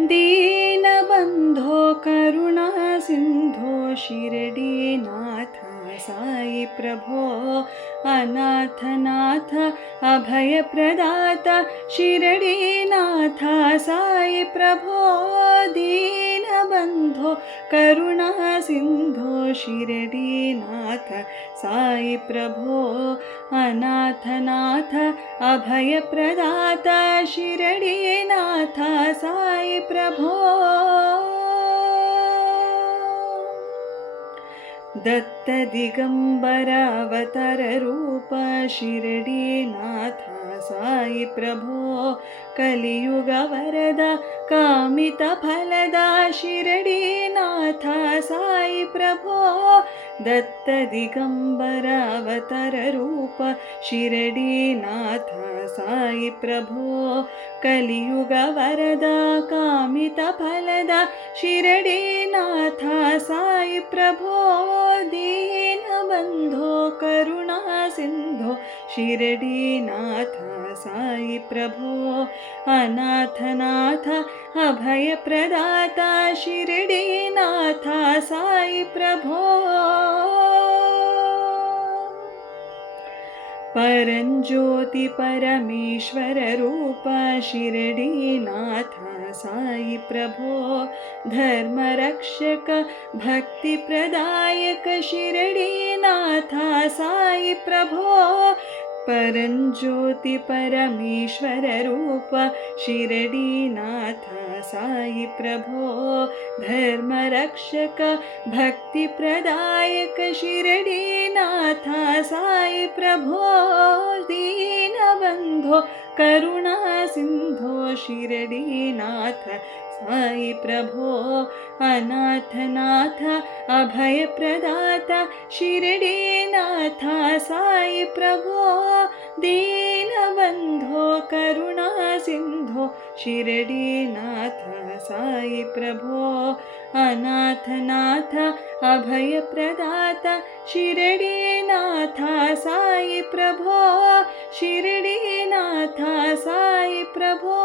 दीनबन्धो करुणा सिन्धो शिरडीनाथ साई प्रभो अनाथनाथ अभयप्रदाता शिरडीनाथ साई प्रभो दीनबन्धो करुणा सिन्धो शिरडीनाथ साई प्रभो अनाथनाथ अभयप्रदाता शिरडीनाथ साई प्रभो दत्त दिगंबर अवतार रूप शिरडीनाथ साई प्रभो कलियुग वरदा कामित फलदा शिरडीनाथ साई प्रभो दत्त दिगंबर अवतार रूप शिरडीनाथ साई प्रभो कलियुग वरदा कामित फलदा शिरडीनाथ साई प्रभो दीनबन्धो करुणा सिन्धो शिरडीनाथ साई प्रभो अनाथनाथ अभयप्रदाता शिरडीनाथ साई प्रभो परञ्ज्योति परमेश्वर रूप शिरडीनाथ साई प्रभो धर्मरक्षक भक्तिप्रदायक शिरडीनाथ साई प्रभो परञ्ज्योति परमेश्वर रूप शिरडीनाथ साई प्रभो धर्मरक्षक भक्तिप्रदायक शिरडीनाथ साई प्रभो दीनबन्धो करुणा सिन्धो शिरडीनाथ साई प्रभो अनाथनाथ अभयप्रदाता शिरडीनाथ साई प्रभो दीनबन्धो करुणा सिन्धो शिरडीनाथ साई प्रभो अनाथनाथ अभयप्रदाता शिरडीनाथ साई प्रभो शिरडीनाथ साई प्रभो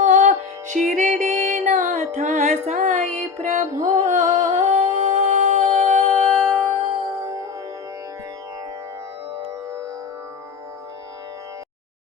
शिरडीनाथ साई प्रभो।